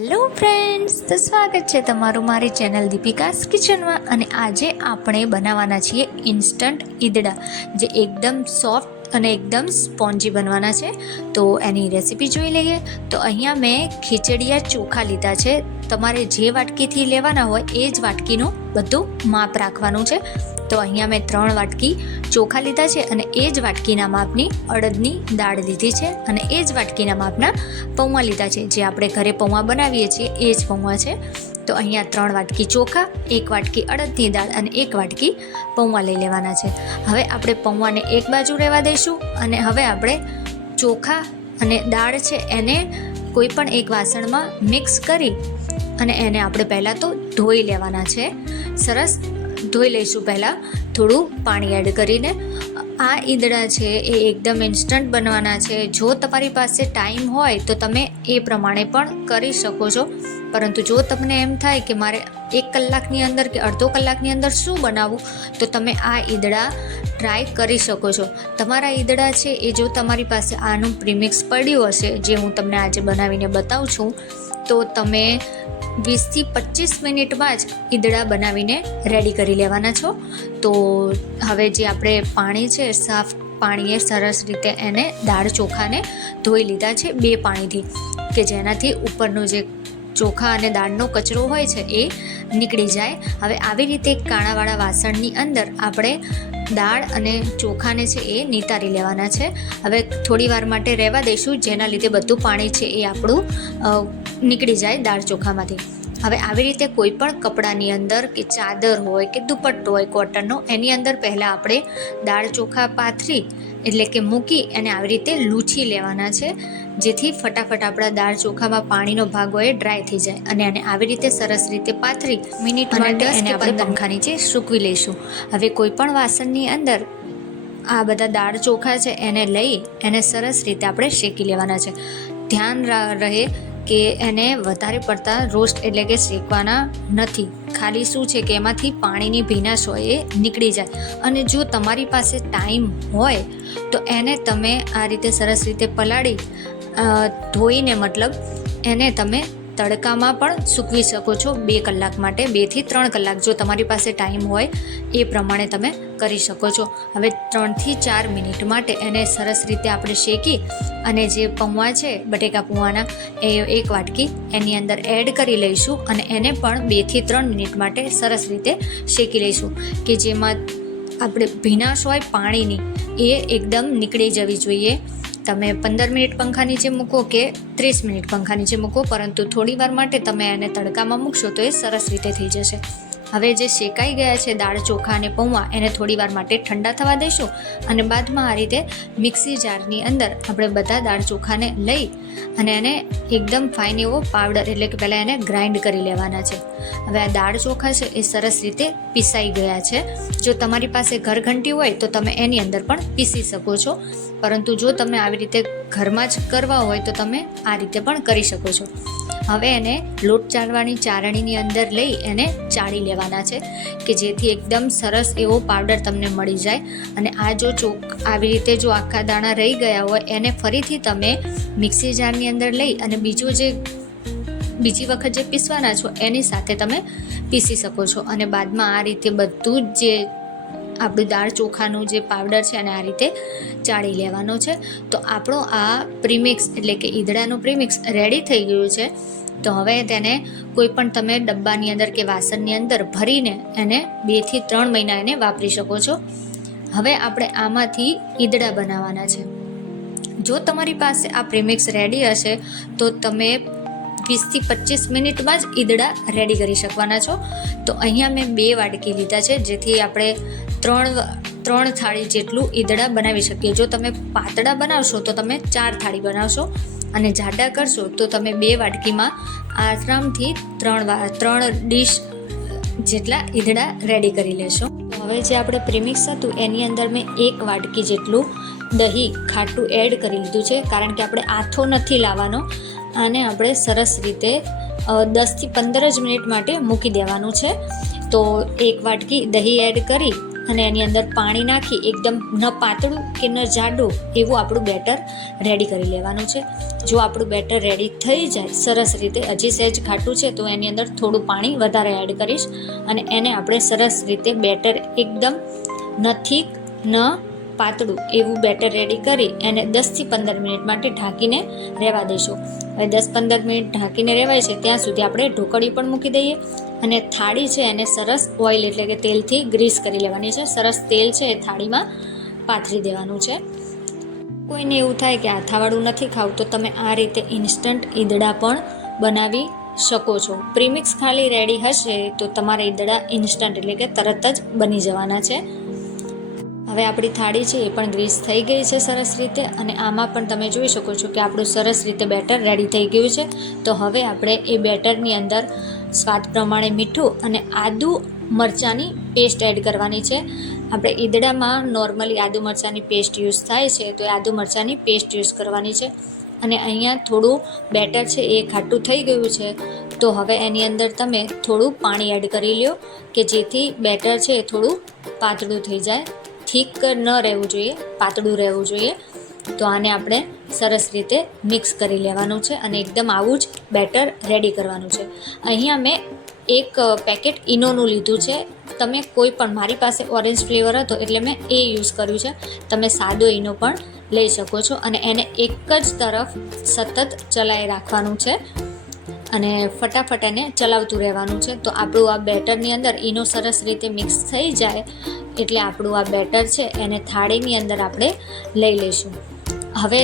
Hello friends તો સ્વાગત છે તમારું મારી ચેનલ દીપિકાસ કિચનમાં અને આજે આપણે બનાવવાના છીએ ઇન્સ્ટન્ટ ઈદડા, જે એકદમ સોફ્ટ અને એકદમ સ્પોન્જી બનવાના છે. તો એની રેસીપી જોઈ લઈએ. તો અહીંયા મેં ખીચડિયા ચોખા લીધા છે. તમારે જે વાટકીથી લેવાના હોય એ જ વાટકીનું બધું માપ રાખવાનું છે. તો અહીંયા મેં ત્રણ વાટકી ચોખા લીધા છે અને એ જ વાટકીના માપની અડદની દાળ લીધી છે અને એ જ વાટકીના માપના પૌવા લીધા છે. જે આપણે ઘરે પૌવા બનાવીએ છીએ, એ જ પૌવા છે. તો અહીંયા ત્રણ વાટકી ચોખા, એક વાટકી અડદની દાળ અને એક વાટકી પૌવા લઈ લેવાના છે. હવે આપણે પૌવાને એક બાજુ રહેવા દઈશું અને હવે આપણે ચોખા અને દાળ છે એને કોઈ પણ એક વાસણમાં મિક્સ કરી અને એને આપણે પહેલાં તો ધોઈ લેવાના છે. સરસ ધોઈ લઈશું પહેલાં. થોડું પાણી એડ કરીને. આ ઈદડા છે એ એકદમ ઇન્સ્ટન્ટ બનવાના છે. જો તમારી પાસે ટાઈમ હોય તો તમે એ પ્રમાણે પણ કરી શકો છો. પરંતુ જો તમને એમ થાય કે મારે એક કલાકની અંદર કે અડધો કલાકની અંદર શું બનાવવું, તો તમે આ ઈદડા ટ્રાય કરી શકો છો. તમારા ઈદડા છે એ જો તમારી પાસે આનું પ્રીમિક્સ પડ્યું હશે, જે હું તમને આજે બનાવીને બતાવું છું તો તમે વીસથી પચીસ મિનિટમાં જ ઈદડા બનાવીને રેડી કરી લેવાના છો. તો હવે જે આપણે પાણી છે, સાફ પાણીએ સરસ રીતે એને દાળ ચોખાને ધોઈ લીધા છે બે પાણીથી, કે જેનાથી ઉપરનો જે ચોખા અને દાળનો કચરો હોય છે એ નીકળી જાય. હવે આવી રીતે કાણાવાળા વાસણની અંદર આપણે દાળ અને ચોખાને છે એ નિતારી લેવાના છે. હવે થોડી વાર માટે રહેવા દઈશું, જેના લીધે બધું પાણી છે એ આપણું નીકળી જાય દાળ ચોખામાંથી. હવે આવી રીતે કોઈ પણ કપડાની અંદર કે ચાદર હોય કે દુપટ્ટો હોય કોટનનો એની અંદર પહેલાં આપણે દાળ ચોખા પાથરી એટલે કે મૂકી અને આવી રીતે લૂછી લેવાના છે જેથી ફટાફટ આપણા દાળ ચોખામાં પાણીનો ભાગ હોય ડ્રાય થઈ જાય અને આને આવી રીતે સરસ રીતે પાથરી મિનિટ માટે એને આપણે પંખા નીચે સૂકવી લઈશું. હવે કોઈ પણ વાસણની અંદર આ બધા દાળ ચોખા છે એને લઈ એને સરસ રીતે આપણે શેકી લેવાના છે. ધ્યાન રહે કે એને વધારે પડતા રોસ્ટ એટલે કે શેકવાના નથી. ખાલી શું છે કે એમાંથી પાણીની ભીનાશ હોય એ નીકળી જાય. અને જો તમારી પાસે ટાઈમ હોય, તો એને તમે આ રીતે સરસ રીતે પલાળી ધોઈને મતલબ એને તમે તડકામાં પણ સૂકવી શકો છો બે કલાક માટે બેથી ત્રણ કલાક જો તમારી પાસે ટાઈમ હોય એ પ્રમાણે તમે કરી શકો છો. હવે ત્રણથી ચાર મિનિટ માટે એને સરસ રીતે આપણે શેકી અને જે પૌવા છે, બટેકા પૌવાના, એ એક વાટકી એની અંદર એડ કરી લઈશું અને એને પણ બેથી ત્રણ મિનિટ માટે સરસ રીતે શેકી લઈશું કે જેમાં આપણે ભીનાશ હોય પાણીની, એ એકદમ નીકળી જવી જોઈએ. તમે પંદર મિનિટ પંખા નીચે મૂકો કે ત્રીસ મિનિટ પંખા નીચે મૂકો, પરંતુ થોડી વાર માટે તમે એને તડકામાં મૂકશો તો એ સરસ રીતે થઈ જશે. હવે જે શેકાઈ ગયા છે દાળ, ચોખા અને પૌવા, એને થોડી વાર માટે ઠંડા થવા દઈશું અને બાદમાં આ રીતે મિક્સી જારની અંદર આપણે બધા દાળ, ચોખાને લઈ અને એને એકદમ ફાઇન એવો પાવડર એટલે કે પહેલાં એને ગ્રાઇન્ડ કરી લેવાના છે. હવે આ દાળ, ચોખા છે એ સરસ રીતે પીસાઈ ગયા છે. જો તમારી પાસે ઘરઘંટી હોય તો તમે એની અંદર પણ પીસી શકો છો. પરંતુ જો તમે આવી રીતે ઘરમાં જ કરવા હોય તો તમે આ રીતે પણ કરી શકો છો. હવે એને લોટ ચાળવાની ચારણીની અંદર લઈ એને ચાળી લેવાના છે કે જેથી એકદમ સરસ એવો પાવડર તમને મળી જાય. અને આ જો ચોક આવી રીતે જો આખા દાણા રહી ગયા હોય એને ફરીથી તમે મિક્સી જારની અંદર લઈ અને બીજું જે બીજી વખત જે પીસવાના છો, એની સાથે તમે પીસી શકો છો. અને બાદમાં આ રીતે બધું જ જે આપણું દાળ ચોખાનું જે પાવડર છે અને આ રીતે ચાળી લેવાનો છે. તો આપણો આ પ્રીમિક્સ, એટલે કે ઈદડાનું પ્રીમિક્સ રેડી થઈ ગયું છે. તો હવે તેને કોઈ પણ તમે ડબ્બાની અંદર કે વાસણની અંદર ભરીને એને બેથી ત્રણ મહિના એને વાપરી શકો છો. હવે આપણે આમાંથી ઈદડા બનાવવાના છે. જો તમારી પાસે આ પ્રીમિક્સ રેડી હશે, તો તમે વીસથી પચીસ મિનિટમાં જ ઈદડા રેડી કરી શકવાના છો. તો અહીંયા મેં બે વાડકી લીધા છે, જેથી આપણે ત્રણ ત્રણ થાળી જેટલું ઈદડા બનાવી શકીએ. જો તમે પાતળા બનાવશો, તો તમે ચાર થાળી બનાવશો અને જાડા કરશો, તો તમે બે વાટકીમાં આરામથી ત્રણ ત્રણ ડીશ જેટલા ઈદડા રેડી કરી લેશો. હવે જે આપણે પ્રીમિક્સ હતું, એની અંદર મેં એક વાટકી જેટલું દહીં ખાટું એડ કરી લીધું છે, કારણ કે આપણે આથો નથી લાવવાનો. આને આપણે સરસ રીતે દસથી પંદર જ મિનિટ માટે મૂકી દેવાનું છે. તો એક વાટકી દહીં એડ કરી અને એની અંદર પાણી નાખી, એકદમ ન પાતળું કે ન જાડું એવું આપણું બેટર રેડી કરી લેવાનું છે. જો આપણું બેટર રેડી થઈ જાય, સરસ રીતે, હજી સહેજ ખાટું છે, તો એની અંદર થોડું પાણી વધારે એડ કરીશ અને એને આપણે સરસ રીતે બેટર એકદમ ન થીક, ન પાતળું એવું બેટર રેડી કરી એને દસથી પંદર મિનિટ માટે ઢાંકીને રહેવા દઈશું. હવે દસ પંદર મિનિટ ઢાંકીને રહેવાય છે ત્યાં સુધી આપણે ઢોકળી પણ મૂકી દઈએ અને થાળી છે એને સરસ ઓઇલ એટલે કે તેલથી ગ્રીસ કરી લેવાની છે. સરસ તેલ છે એ થાળીમાં પાથરી દેવાનું છે. કોઈને એવું થાય કે આથાવાળું નથી ખાવું તો તમે આ રીતે ઇન્સ્ટન્ટ ઈદડા પણ બનાવી શકો છો. પ્રીમિક્સ ખાલી રેડી હશે તો તમારા ઈદડા ઇન્સ્ટન્ટ એટલે કે તરત જ બની જવાના છે. હવે આપણી થાળી છે, એ પણ ગ્રીસ થઈ ગઈ છે સરસ રીતે અને આમાં પણ તમે જોઈ શકો છો કે આપણું સરસ રીતે બેટર રેડી થઈ ગયું છે. તો હવે આપણે એ બેટરની અંદર સ્વાદ પ્રમાણે મીઠું અને આદુ મરચાંની પેસ્ટ એડ કરવાની છે. આપણે ઈદડામાં નોર્મલી આદુ મરચાંની પેસ્ટ યુઝ થાય છે, તો એ આદુ મરચાંની પેસ્ટ યુઝ કરવાની છે. અને અહીંયા થોડું બેટર છે, એ ખાટું થઈ ગયું છે. તો હવે એની અંદર તમે થોડું પાણી એડ કરી લ્યો, કે જેથી બેટર છે એ થોડું પાતળું થઈ જાય. થીક ન રહેવું જોઈએ, પાતળું રહેવું જોઈએ, તો આને આપણે સરસ રીતે મિક્સ કરી લેવાનું છે અને એકદમ આવું જ બેટર રેડી કરવાનું છે. અહીંયા મેં એક પેકેટ ઇનોનું લીધું છે. તમે કોઈ પણ, મારી પાસે ઓરેન્જ ફ્લેવર હતો એટલે મેં એ યુઝ કર્યું છે. તમે સાદો ઇનો પણ લઈ શકો છો અને એને એક જ તરફ સતત ચલાવી રાખવાનું છે. અને ફટાફટ એને ચલાવતું રહેવાનું છે. તો આપણું આ બેટરની અંદર ઈનો સરસ રીતે મિક્સ થઈ જાય એટલે આપણું આ બેટર છે, એને થાળીની અંદર આપણે લઈ લઈશું. હવે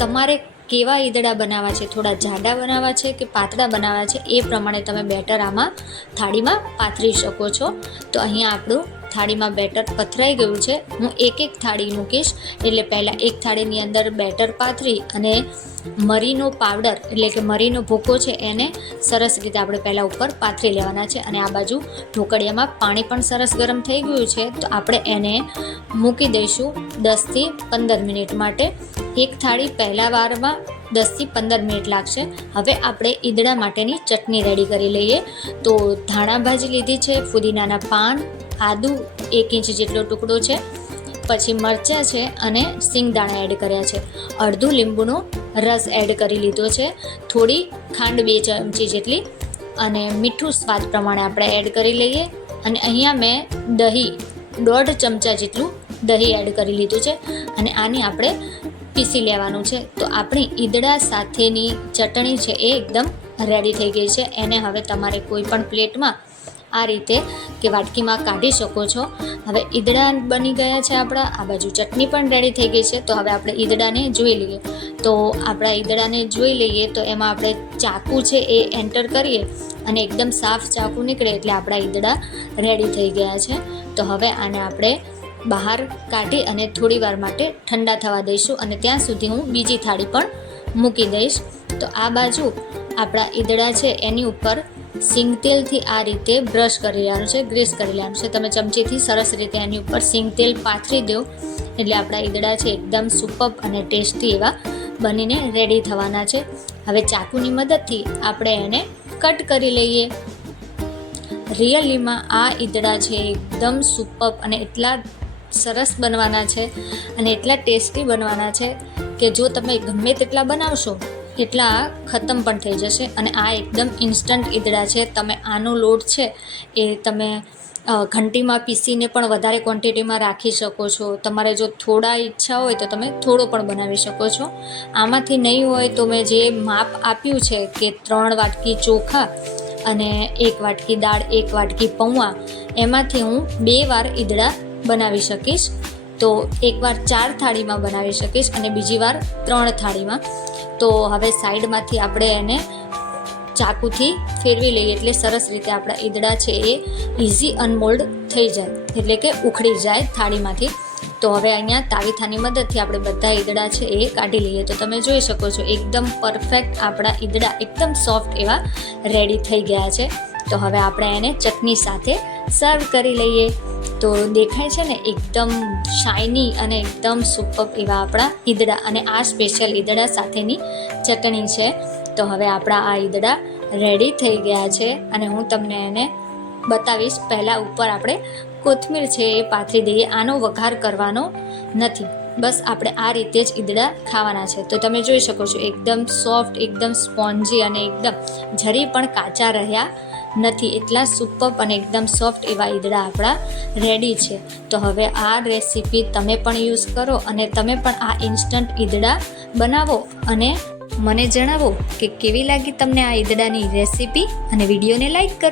તમારે કેવા ઈદડા બનાવવા છે, થોડા જાડા બનાવવા છે કે પાતળા બનાવવા છે, એ પ્રમાણે તમે બેટર આમાં થાળીમાં પાથરી શકો છો. તો અહીંયા આપણું થાળીમાં બેટર પથરાઈ ગયું છે. હું એક એક થાળી મૂકીશ. એટલે પહેલાં એક થાળીની અંદર બેટર પાથરી અને મરીનો પાવડર, એટલે કે મરીનો ભૂકો છે એને સરસ રીતે આપણે પહેલાં ઉપર પાથરી લેવાના છે અને આ બાજુ ઢોકળિયામાં પાણી પણ સરસ ગરમ થઈ ગયું છે. તો આપણે એને મૂકી દઈશું દસથી પંદર મિનિટ માટે. એક થાળી પહેલાં વારમાં દસથી પંદર મિનિટ લાગશે. હવે આપણે ઈદડા માટેની ચટણી રેડી કરી લઈએ. તો ધાણા ભાજી લીધી છે, ફુદીનાના પાન આદુ એક ઇંચ જેટલો ટુકડો છે, પછી મરચાં છે અને સિંગદાણા એડ કર્યા છે. અડધું લીંબુનો રસ એડ કરી લીધો છે, થોડી ખાંડ બે ચમચી જેટલી અને મીઠું સ્વાદ પ્રમાણે આપણે એડ કરી લઈએ. અને અહીંયા મેં દહીં દોઢ ચમચા જેટલું દહીં એડ કરી લીધું છે અને આની આપણે પીસી લેવાનું છે. તો આપણી ઈદડા સાથેની ચટણી છે એ એકદમ રેડી થઈ ગઈ છે. એને હવે તમારે કોઈ પણ પ્લેટમાં આ રીતે કે વાટકીમાં કાઢી શકો છો. હવે ઈદડા બની ગયા છે આપણા. આ બાજુ ચટણી પણ રેડી થઈ ગઈ છે. તો હવે આપણે ઈદડાને જોઈ લઈએ. તો આપણા ઈદડાને જોઈ લઈએ તો એમાં આપણે ચાકુ છે એ એન્ટર કરીએ અને એકદમ સાફ ચાકુ નીકળે એટલે આપણા ઈદડા રેડી થઈ ગયા છે. તો હવે આને આપણે બહાર કાઢી અને થોડી વાર માટે ઠંડા થવા દઈશું અને ત્યાં સુધી હું બીજી થાળી પણ મૂકી દઈશ. તો આ બાજુ આપણા ઈદડા છે એની ઉપર સિંગ તેલથી આ રીતે બ્રશ કરી લેવાનું છે, ગ્રીસ કરી લેવાનું છે. તમે ચમચીથી સરસ રીતે એની ઉપર સિંગ તેલ પાથરી દો. એટલે આપણા ઈદડા છે એકદમ સુપર અને ટેસ્ટી એવા બનીને રેડી થવાના છે. હવે ચાકુની મદદથી આપણે એને કટ કરી લઈએ. રિયલીમાં આ ઈદડા છે એકદમ સુપર અને એટલા સરસ બનવાના છે અને એટલા ટેસ્ટી બનવાના છે કે જો તમે ગમે તેટલા બનાવશો એટલા ખતમ પણ થઈ જશે અને આ એકદમ ઇન્સ્ટન્ટ ઈદડા છે. તમે આનો લોટ છે એ તમે ઘંટીમાં પીસીને પણ વધારે ક્વોન્ટિટીમાં રાખી શકો છો. તમારે જો થોડા ઈચ્છા હોય તો તમે થોડો પણ બનાવી શકો છો. આમાંથી નહીં હોય તો મેં જે માપ આપ્યું છે કે ત્રણ વાટકી ચોખા અને એક વાટકી દાળ, એક વાટકી પૌવા એમાંથી હું બે વાર ઈદડા બનાવી શકીશ. તો એકવાર ચાર થાળીમાં બનાવી શકીશ અને બીજી વાર ત્રણ થાળીમાં. તો હવે સાઈડમાંથી આપણે એને ચાકુથી ફેરવી લઈએ. એટલે સરસ રીતે આપણા ઈદડા છે એ ઇઝી અનમોલ્ડ થઈ જાય. એટલે કે ઉખડી જાય થાળીમાંથી. તો હવે અહીંયા તાવીથાની મદદથી આપણે બધા ઈદડા છે એ કાઢી લઈએ. તો તમે જોઈ શકો છો, એકદમ પરફેક્ટ આપણા ઈદડા એકદમ સોફ્ટ એવા રેડી થઈ ગયા છે. તો હવે આપણે એને ચટણી સાથે સર્વ કરી લઈએ. તો દેખાય છે ને એકદમ શાઇની અને એકદમ સુપર એવા આપણા ઈદડા અને આ સ્પેશિયલ ઈદડા સાથેની ચટણી છે. તો હવે આપણા આ ઈદડા રેડી થઈ ગયા છે અને હું તમને એને બતાવીશ. પહેલાં ઉપર આપણે કોથમીર છે એ પાથરી દઈએ. આનો વઘાર કરવાનો નથી. બસ આપણે આ રીતે જ ઈદડા ખાવાના છે. તો તમે જોઈ શકો છો, એકદમ સોફ્ટ એકદમ સ્પોન્જી અને એકદમ જરી પણ કાચા રહ્યા નથી. એટલા સુપર અને એકદમ સોફ્ટ એવા ઈદડા આપણા રેડી છે. તો હવે આ રેસીપી તમે પણ યુઝ કરો અને તમે પણ આ ઇન્સ્ટન્ટ ઈદડા બનાવો અને મને જણાવો કે કેવી લાગી તમને આ ઈદડાની રેસીપી અને વિડીયોને લાઈક કરો.